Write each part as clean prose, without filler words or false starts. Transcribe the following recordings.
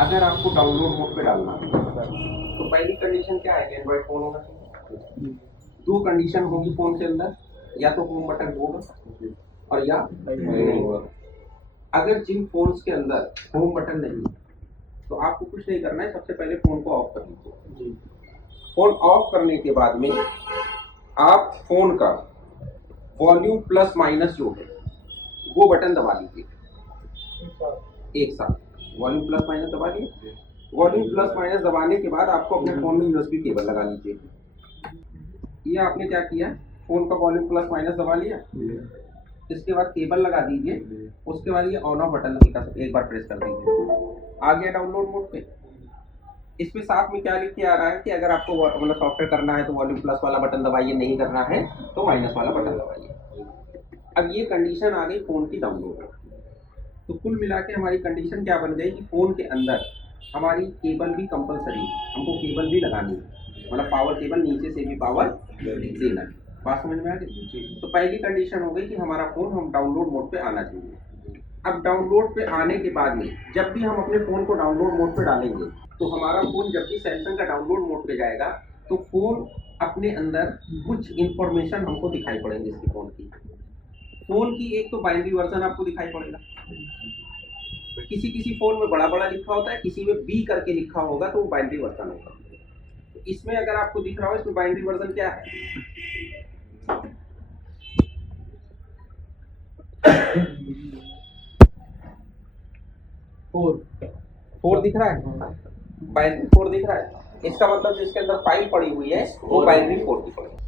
अगर आपको download mode पे डालना है तो पहली कंडीशन क्या है, एंड्रॉइड फोन होना चाहिए। दो कंडीशन होगी फोन के अंदर, या तो होम बटन होगा और या नहीं होगा। अगर जिन फोन्स के अंदर होम बटन नहीं है तो आपको कुछ नहीं करना है, सबसे पहले फोन को ऑफ कर लीजिए। फोन ऑफ करने के बाद में आप फोन का वॉल्यूम प्लस माइनस जो है वो बटन दबा लीजिए एक साथ। वॉल्यूम प्लस माइनस दबा दिए। वॉल्यूम प्लस माइनस दबाने के बाद आपको अपने फोन में यूएसबी केबल लगा लीजिए। ये आपने क्या किया, फोन का वॉल्यूम प्लस माइनस दबा लिया, इसके बाद केबल लगा दीजिए, उसके बाद ये ऑन ऑफ बटन एक बार प्रेस कर दीजिए। आ गया डाउनलोड मोड पे। इसमें साथ में क्या लिख के आ रहा है कि अगर आपको मतलब सॉफ्टवेयर करना है तो वॉल्यूम प्लस वाला बटन दबाइए, नहीं करना है तो माइनस वाला बटन दबाइए। अब ये कंडीशन आ गई फोन की डाउनलोड। तो कुल मिला के हमारी कंडीशन क्या बन गई कि फोन के अंदर हमारी केबल भी कंपलसरी, हमको केबल भी लगानी है, मतलब पावर केबल नीचे से भी पावर देना है। बात समझ में आ गई? तो पहली कंडीशन हो गई कि हमारा फोन हम डाउनलोड मोड पे आना चाहिए। अब डाउनलोड पे आने के बाद में जब भी हम अपने फोन को डाउनलोड मोड पे डालेंगे तो हमारा फोन जब भी सैमसंग का डाउनलोड मोड पे जाएगा तो फोन अपने अंदर कुछ इंफॉर्मेशन हमको दिखाई पड़ेंगे इसके फोन की एक तो बाइनरी वर्जन आपको दिखाई पड़ेगा। किसी किसी फोन में बड़ा बड़ा लिखा होता है, किसी में बी करके लिखा होगा तो वो बाइनरी वर्जन होगा। तो इसमें अगर आपको दिख रहा हो इसमें बाइनरी वर्जन क्या है, फोर दिख रहा है, बाइनरी 4 दिख रहा है। इसका मतलब जो इसके अंदर फाइल पड़ी हुई है वो बाइनरी 4 की पड़ी है।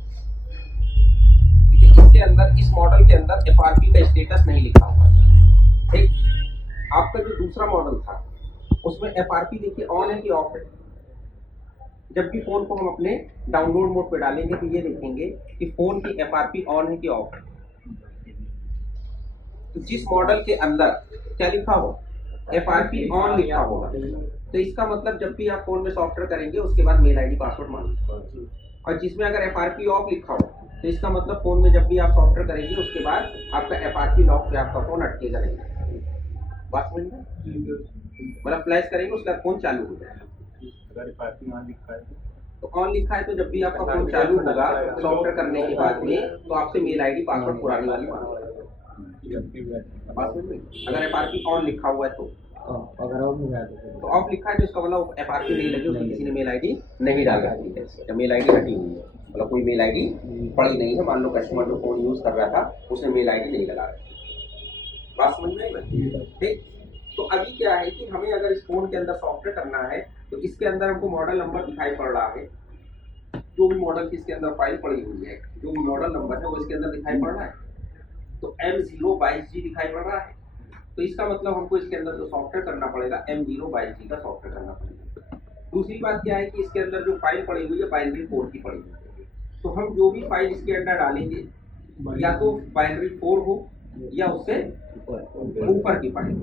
इसके अंदर, इस मॉडल के अंदर एफआरपी का स्टेटस नहीं लिखा हुआ। ठीक, आपका जो दूसरा मॉडल था उसमें एफआरपी देखिए ऑन है कि ऑफ है। जब भी फोन को हम अपने डाउनलोड मोड पे डालेंगे तो ये देखेंगे कि फोन की एफआरपी ऑन है कि ऑफ है। तो जिस मॉडल के अंदर क्या लिखा हो, एफआरपी ऑन लिखा होगा, तो इसका मतलब जब भी आप फोन में सॉफ्टवेयर करेंगे उसके बाद मेल आईडी पासवर्ड मांगे। और जिसमें अगर एफआरपी ऑफ लिखा हो तो इसका मतलब फोन में जब भी आप सॉफ्टवेयर करेंगे उसके बाद आपका एफआरपी लॉक पे आपका फोन अटकेगा नहीं। बात समझ में? मतलब फ्लैश करेंगे उसका फोन चालू हो जाएगा। अगर एफआरपी ऑन लिखा है तो ऑन लिखा है तो जब भी आपका फोन चालू होगा सॉफ्टवेयर करने के बाद में तो आपसे मेल आईडी पासवर्ड पुरानी वाली मांगेगा। बात समझ में? अगर एफआरपी ऑन लिखा हुआ है तो अगर ऑफ नहीं है तो ऑफ लिखा है तो इसका मतलब एफआरपी नहीं लगी, उसमें किसी ने मेल आईडी नहीं डाल रखी है, या मेल आईडी हटी हुई है, मतलब कोई मेल आईडी पड़ी नहीं है। मान लो कस्टमर जो फोन यूज कर रहा था उसने मेल आईडी नहीं लगा रखी। बात समझ में आई? ठीक, तो अभी क्या है कि हमें अगर इस फोन के अंदर सॉफ्टवेयर करना है तो इसके अंदर हमको मॉडल नंबर दिखाई पड़ रहा है। जो भी मॉडल की इसके अंदर फाइल पड़ी हुई है, जो भी मॉडल नंबर है वो इसके अंदर दिखाई पड़ रहा है। तो M022G दिखाई पड़ रहा है। तो इसका मतलब हमको इसके अंदर जो सॉफ्टवेयर करना पड़ेगा M022G का सॉफ्टवेयर करना पड़ेगा। दूसरी बात क्या है कि इसके अंदर जो फाइल पड़ी हुई है बाइनरी 4 की पड़ी हुई है। तो हम जो भी फाइल इसके अंदर डालेंगे या तो बाइनरी 4 हो या उससे ऊपर की फाइल हो,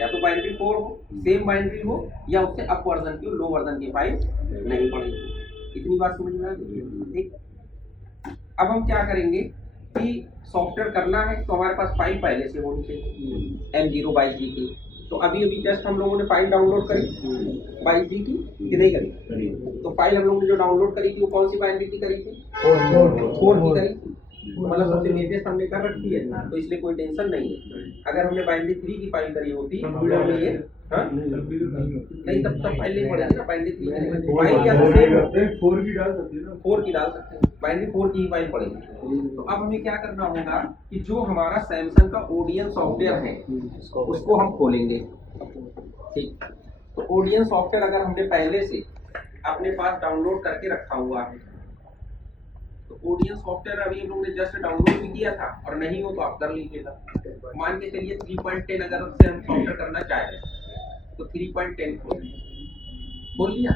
या तो बाइनरी 4 हो, सेम बाइनरी हो, या उससे अप वर्जन की, लो वर्जन की फाइल नहीं पड़ेगी। इतनी बात समझ में आ गई? ठीक, अब हम क्या करेंगे कि सॉफ्टवेयर करना है तो हमारे पास फाइल पहले से होनी चाहिए M022G की। तो अभी जस्ट हम लोगों ने फाइल डाउनलोड करी 22G की कि नहीं करी? तो फाइल हम लोगों ने जो डाउनलोड करी थी वो कौन सी बाइनरी की करी थी? 4 की करी थी। मतलब सबसे लेटेस्ट हमने कर रखी है तो इसलिए कोई टेंशन नहीं है। अगर हमने बाइनरी 3 की फाइल करी होती तो हमें ये नहीं तब फाइल नहीं पड़ेगी ना। बाइनरी 3 फाइल या तो 4 की डाल सकते हैं ना, 4 की डाल सकते हैं, बाइनरी 4 की ही फाइल पड़ेगी। तो अब हमें क्या करना होगा कि जो हमारा सैमसंग का ओडियन सॉफ्टवेयर है उसको हम खोलेंगे। ठीक, तो ओडियन सॉफ्टवेयर अगर हमने पहले से अपने पास डाउनलोड करके रखा हुआ है तो ओडियन सॉफ्टवेयर अभी हम लोगों ने जस्ट डाउनलोड भी किया था, और नहीं हो तो आप कर लीजिएगा। मान के चलिए 3.10 अगर उससे हम सॉफ्टवेयर करना चाहें तो 3.10 खोल लिया।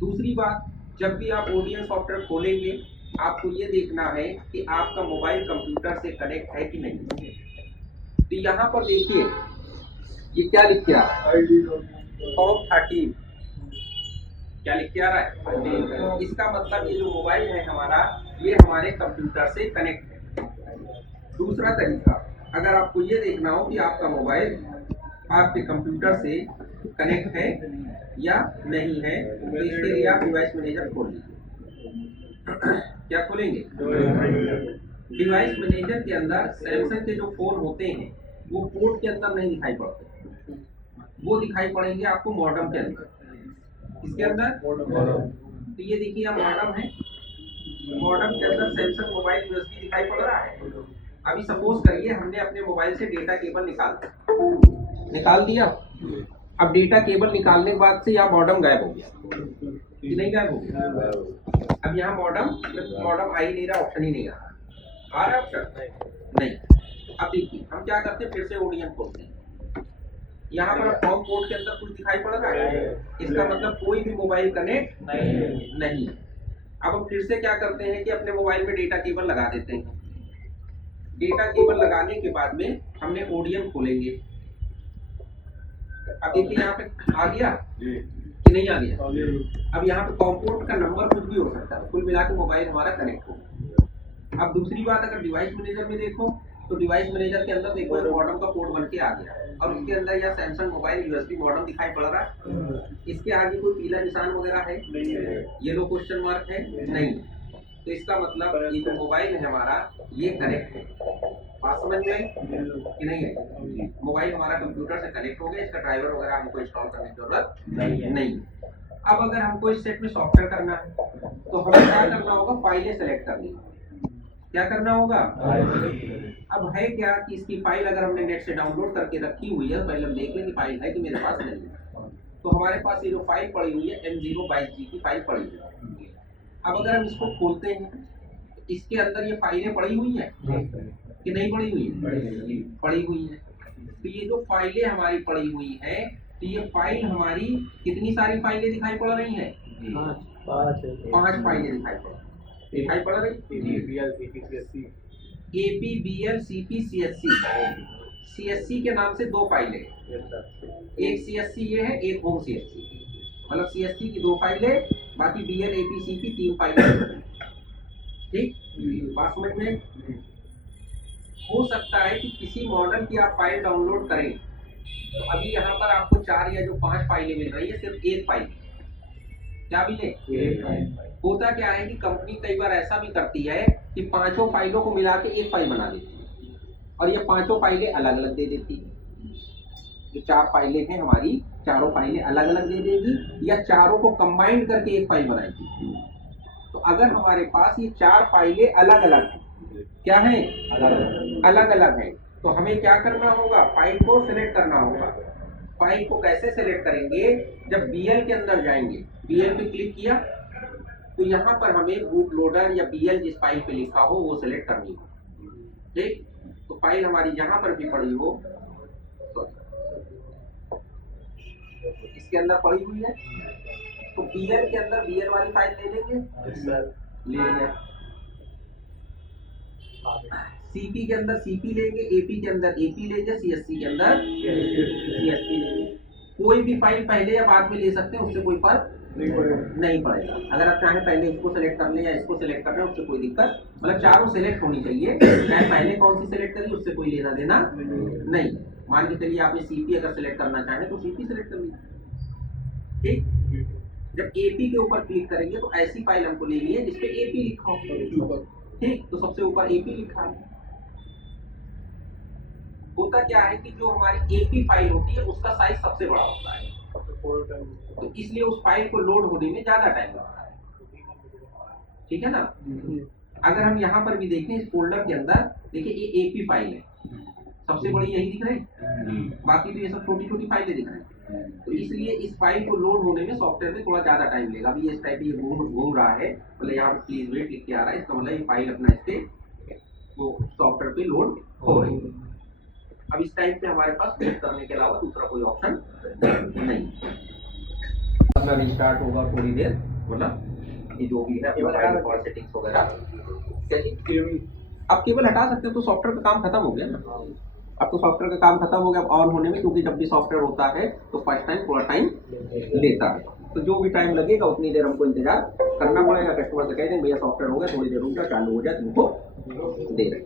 दूसरी बात, जब भी आप ओडियन सॉफ्टवेयर खोलेंगे आपको ये देखना है कि आपका मोबाइल कंप्यूटर से कनेक्ट है कि नहीं। तो यहाँ पर देखिए ये क्या लिख के आ रहा है, टॉप 13 क्या लिख के आ रहा है। इसका मतलब ये जो मोबाइल है हमारा ये हमारे कंप्यूटर से कनेक्ट है। दूसरा तरीका, अगर आपको ये देखना हो कि आपका मोबाइल आपके कंप्यूटर से कनेक्ट है या नहीं है, तो इसके लिए आप डिवाइस मैनेजर खोल लीजिए। क्या खोलेंगे? डिवाइस मैनेजर के अंदर सैमसंग के जो फोन होते हैं वो पोर्ट के अंदर नहीं दिखाई पड़ते, वो दिखाई पड़ेंगे आपको मॉडम के अंदर। इसके अंदर तो ये देखिए यहाँ मॉडम है, मॉडम के अंदर सैमसंग मोबाइल यूएसबी दिखाई पड़ रहा है। अभी सपोज करिए हमने अपने मोबाइल से डेटा केबल निकाल दिया। अब डेटा केबल निकालने के बाद से यहाँ मॉडम गायब हो गया कि नहीं गायब हो गया? अब यहाँ मॉडम आ ही नहीं रहा, ऑप्शन ही नहीं आ रहा ऑप्शन नहीं। अब देखिए हम क्या करते हैं, फिर से ओडीएम खोलते हैं। यहाँ पर फॉर्म कोड के अंदर कुछ दिखाई पड़ रहा है, इसका मतलब कोई भी मोबाइल कनेक्ट नहीं। अब हम फिर से क्या करते हैं कि अपने मोबाइल में डेटा केबल लगा देते हैं। डेटा केबल लगाने के बाद में हमने ओडीएम खोलेंगे। अब देखिए यहाँ पे आ गया कि नहीं आ गया? अब यहाँ पे कॉम्पोर्ट का नंबर कुछ भी हो सकता है, कुल मिला के मोबाइल हमारा कनेक्ट हो। अब दूसरी बात, अगर डिवाइस मैनेजर में देखो तो डिवाइस मैनेजर के अंदर देखो मॉडम का पोर्ट बन के आ गया और उसके अंदर यह सैमसंग मोबाइल यूएसबी मॉडम दिखाई पड़ रहा है। इसके आगे कोई पीला निशान वगैरह है? येलो क्वेश्चन मार्क है? नहीं। तो इसका मतलब ये जो मोबाइल है हमारा ये कनेक्ट है। बात समझ में आई कि नहीं है? मोबाइल हमारा कंप्यूटर से कनेक्ट हो गया, इसका ड्राइवर वगैरह हमको इंस्टॉल करने की जरूरत नहीं। अब अगर हमको इस सेट में सॉफ्टवेयर करना है तो हमें क्या करना होगा? फाइलें सेलेक्ट करनी। क्या करना होगा? अब है क्या कि इसकी फाइल अगर हमने नेट से डाउनलोड करके रखी हुई है, पहले हम देख लें कि फाइल है कि मेरे पास नहीं है। तो हमारे पास ये जो फाइल पड़ी हुई है M022G की फाइल पड़ी हुई है। अब अगर हम इसको खोलते हैं, इसके अंदर ये फाइलें पड़ी हुई हैं कि नहीं पड़ी हुई है? पड़ी हुई है। तो ये जो फाइलें हमारी पड़ी हुई है, तो ये फाइल हमारी कितनी सारी फाइलें दिखाई पड़ रही हैं? 5 फाइलें दिखाई पड़ रही। APBL CP CSC CSC के नाम से 2 फाइलें, एक CSC ये है, एक होम CSC, मतलब CSC की 2 फाइलें, बाकी BL AP CP 3 फाइलें। ठीक, बात समझ में? हो सकता है कि किसी मॉडल की आप फाइल डाउनलोड करें तो अभी यहाँ पर आपको 4 या जो 5 फाइलें मिल रही है, सिर्फ 1 फाइल। क्या मिले? होता क्या है कि कंपनी कई बार ऐसा भी करती है कि 5 फाइलों को मिला के 1 फाइल बना देती है और ये 5 फाइलें अलग अलग दे देती है। जो 4 फाइलें हैं हमारी, चारों फाइलें अलग अलग दे देगी या चारों को कंबाइंड करके 1 फाइल बनाएगी। तो अगर हमारे पास ये 4 फाइलें अलग अलग हैं, क्या है? अलग अलग है, तो हमें क्या करना होगा? फाइल को सिलेक्ट करना होगा। फाइल को कैसे सिलेक्ट करेंगे? जब BL के अंदर जाएंगे, BL पे क्लिक किया तो यहाँ पर हमें बूट लोडर या BL जिस फाइल पे लिखा हो वो सिलेक्ट करनी हो। ठीक, तो फाइल हमारी जहाँ पर भी पड़ी हो, इसके अंदर पड़ी हुई है, तो BL के अंदर BL वाली फाइल ले लेंगे, ले लिया। CP के अंदर CP लेंगे, AP के अंदर AP लेंगे, CSC के अंदर CSC लेंगे। कोई भी फाइल पहले या बाद में ले सकते हैं, उससे कोई फर्क नहीं पड़ेगा। अगर आप चाहें पहले इसको सेलेक्ट कर लें या इसको सेलेक्ट कर लें, उससे कोई दिक्कत, मतलब चारों सेलेक्ट होनी चाहिए। चाहे पहले कौन सी सेलेक्ट करिए, उससे कोई लेना देना नहीं। मान के चलिए आपने CP अगर सेलेक्ट करना चाहें तो CP सेलेक्ट कर लीजिए। ठीक, जब AP के ऊपर क्लिक करेंगे तो ऐसी फाइल हमको लेनी है जिसपे AP लिखा हो। ठीक, तो सबसे ऊपर AP लिखा है। होता क्या है कि जो हमारी AP फाइल होती है उसका साइज सबसे बड़ा होता है, तो इसलिए उस फाइल को लोड होने में ज्यादा टाइम लगता है। ठीक है ना? अगर हम यहाँ पर भी देखें इस फोल्डर के अंदर, देखिए ये AP फाइल है, सबसे बड़ी यही दिख रही है, बाकी तो ये सब छोटी छोटी फाइलें दिख रही हैं। तो इसलिए इस फाइल को लोड होने में सॉफ्टवेयर में थोड़ा ज्यादा टाइम लेगा। अभी इस टाइप ये घूम रहा है, मतलब यहाँ पर प्लीज वेट लिख के आ रहा है, इसका मतलब ये फाइल अपना इससे वो सॉफ्टवेयर पे लोड हो रही है। अब इस टाइप पे हमारे पास वेट करने के अलावा दूसरा कोई ऑप्शन नहीं। अपना रिस्टार्ट होगा थोड़ी देर, मतलब ये जो भी है अपना सेटिंग्स वगैरह। अब केवल हटा सकते हो तो सॉफ्टवेयर का काम खत्म हो गया ना। अब तो सॉफ्टवेयर का काम खत्म हो गया ऑन होने में, क्योंकि जब भी सॉफ्टवेयर होता है तो फर्स्ट टाइम थोड़ा टाइम लेता है, तो जो भी टाइम लगेगा उतनी देर हमको इंतजार करना पड़ेगा। कस्टमर से कह देंगे भैया सॉफ्टवेयर हो गया, थोड़ी देर रुक जाओ, चालू हो जाए, तुमको दे रहे।